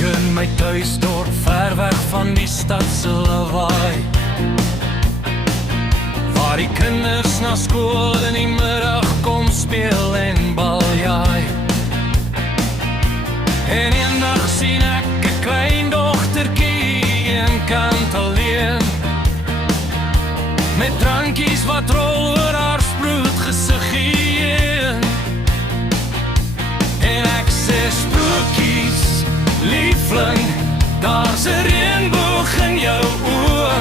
in my thuisdorp, ver weg van die stad se lawaai, waar die kinders na skool in die middag kom speel en baljaai. En eendag sien ek 'n klein dogtertjie eenkant alleen, met drankies wat rol oor haar sproet gesiggie heen. En ek sê sprokies, liefling, daar's 'n reënboog in jou oë.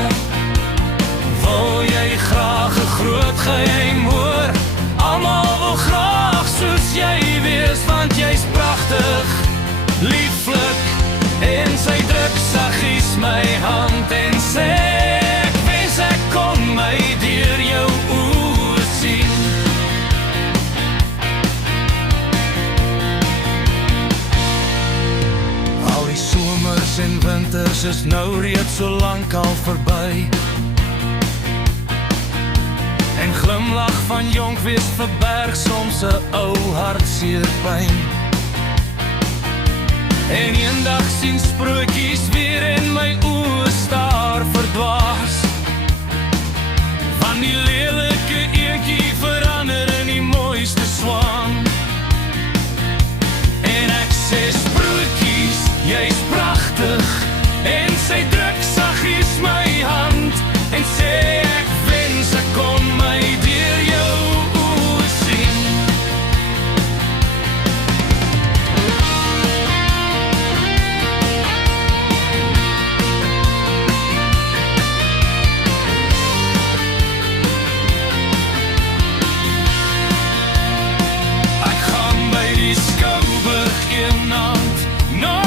Wil jy graag 'n groot geheim hoor? Almal wil graag soos jy wees, want jy's pragtig, lieflik. En sy druk saggies my hand en sê, ek wens ek kon my deur jou oë sien. Al die somers en winters is nou reeds so lank al verby, en glimlach van jonk wees verberg soms 'n ou hartseer pyn. En eendag sien sprokies weer in my oë staar verdwaas, van die lelike eentjie verander in die mooiste swaan. En ek sê sprokies, jy's pragtig, en sy druk saggies my hand en sê, ek wens ek kon my deur jou oë sien. Ek gaan by die Skouburg eenaand na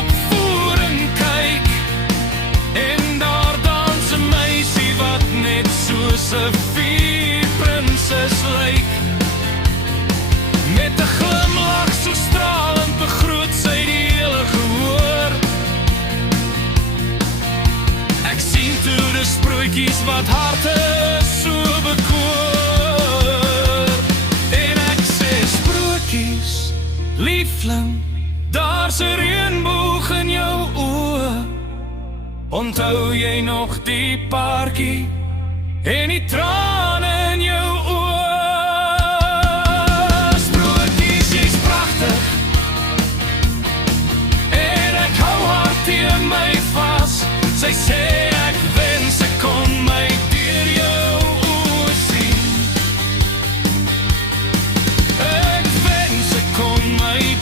opvoering kyk, en daar dans 'n meisie wat net soos 'n vierprinses lyk. Met 'n glimlach so stralend begroet sy die hele gehoor. Ek sien toe die sprokies wat harte so bekoor. En ek sê sprokies, liefling, daar's 'n reënboog in jou oë. Onthou jy nog die paartjie en die trane in jou oë? Sprokies, jy's pragtig, en ek hou haar teen my vas. Sy sê, ek wens ek kon my deur jou oë sien. Ek wens ek kon my